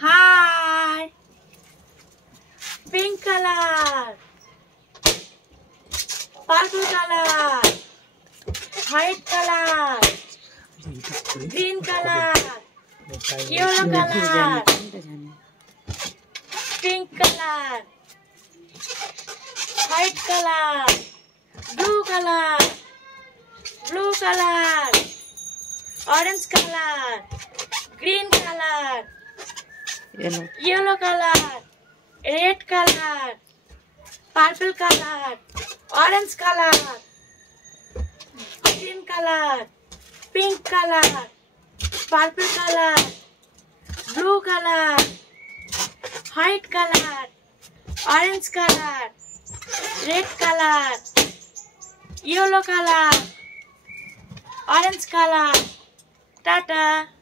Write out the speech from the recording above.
Hi. Pink color. Purple color. White color. Green color. Yellow color. Pink color. White color. Blue color. Blue color. Orange color. Green color. Yellow color. Red color. Purple color. Orange color. Green color. Pink color. Purple color. Blue color. White color. Orange color. Red color. Yellow color. Orange color. Tata.